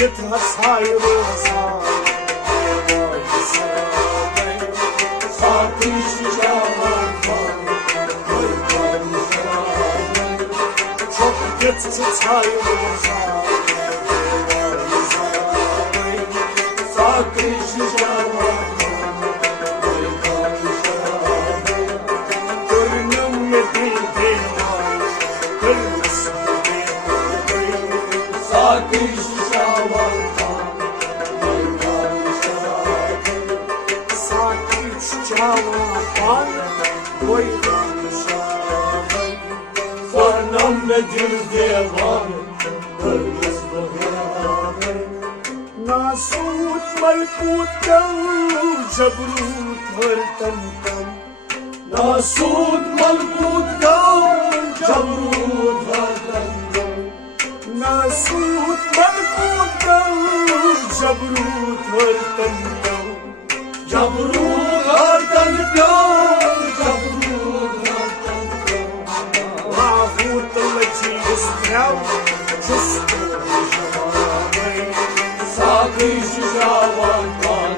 Get us higher, Sati Shaman, get us higher, Sati Shaman, Varnam ne dildevan, hırgız bıgâve Nasut malkut kam, jabrut hartan kam Nasut malkut kam, jabrut hartan kam Nasut malkut kam, jabrut hartan kam Jabrut hartan kam Sathi Shaman Khan,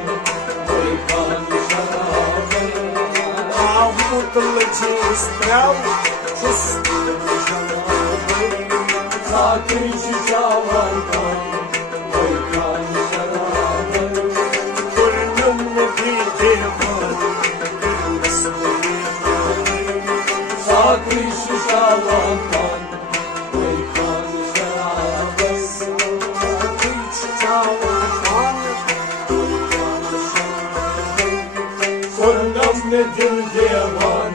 Khan Shaman Isprav, Sathi Shaman Khan Sharavan, Purnam Devan, Saqi ششاوان كان ويكان شرابي ساقي ششاوان كان ويكان شرابي كلهم ندل ديوان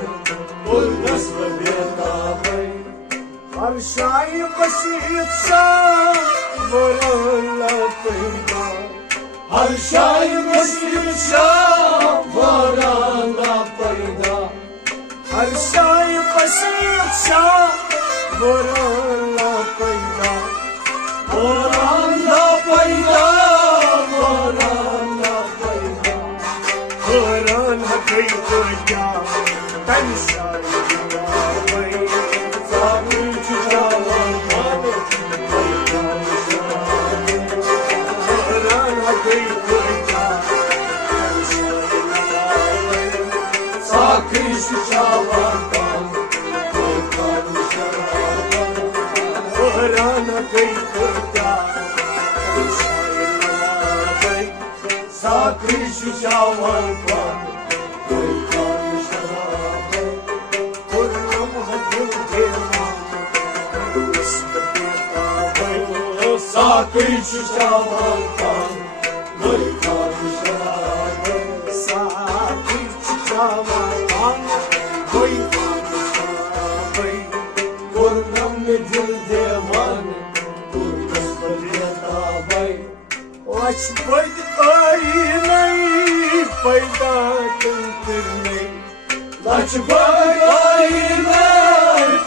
والنصر بيطابي هرشاي بسيط شام ولا طيبة هرشاي بسيط شام ولا طيبة هرشاي بسيط شام ولا طيبة ولا طيبة ولا طيبة ولا طيبة تنسى ساقي ششاوان كان ويكان شرابي ساقي ششاوان كان ويكان شرابي ساقي ششاوان كان ويكان شرابي ساقي ششاوان كان ويكان شرابي كلهم ندل ديوان والنصر بيطابي واشبد عيني پیدا کرنے لجبگ آئینے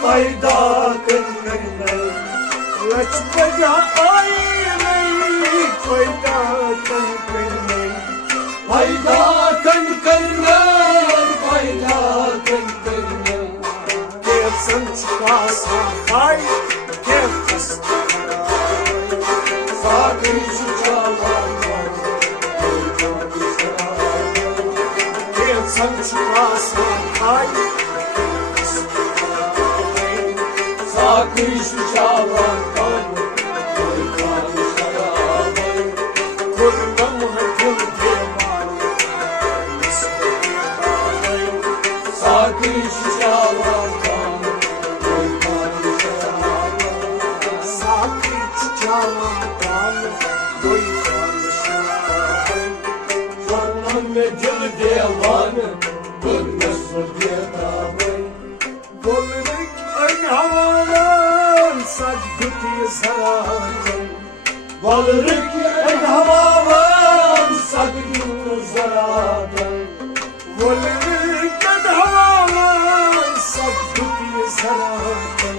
پیدا کرنے لچبد عيني پیدا کرنے پیدا کرنے پیدا کرنے كيف سنت قاسا خاي كيف خست ساقي ششاوان كان ويكان شرابي كيف سنت قاسا خاي ساقي ششاوان كان ويكان شرابي كلهم هدم ديوان ساقي ششاوان كان ويكان شرابي ساقي جوان كان ويكان شرابي كلهم ندل ديوان والنصر بيطابي قولك انهاران صدقتي زراتي Balırık en havavan sakın zaten قولك انهاران صدقتي زراتي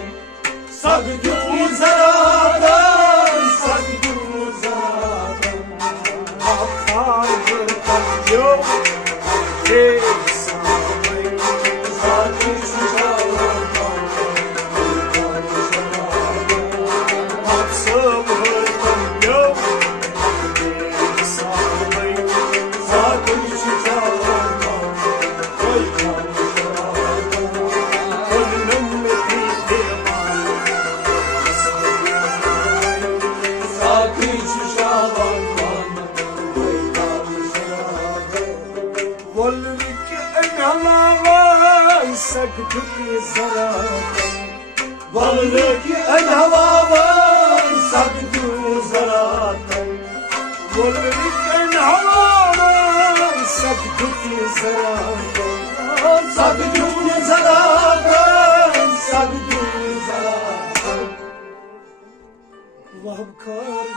Sakın zaten sakın zaten أطفال اليوم كيف صاري Sakın şişalan kan أتصبر اليوم كيف صاري Sakın şişalan kan كل أمتي ديوان Sakın şişalan kan قولك انهاران صدقتي زراتي Balırık en havavan sakın zaten قولك انهاران صدقتي زراتي Sakın zaten sakın zaten وابكار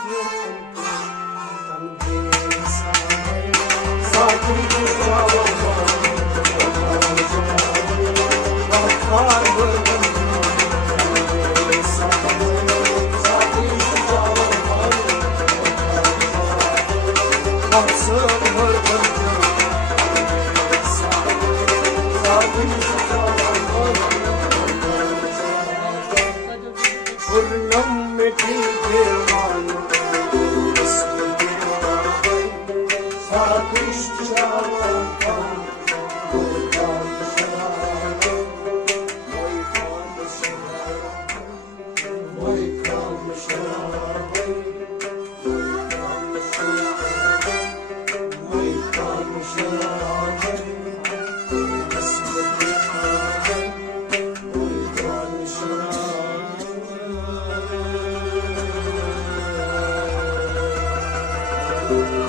Sakın şişalan kan Thank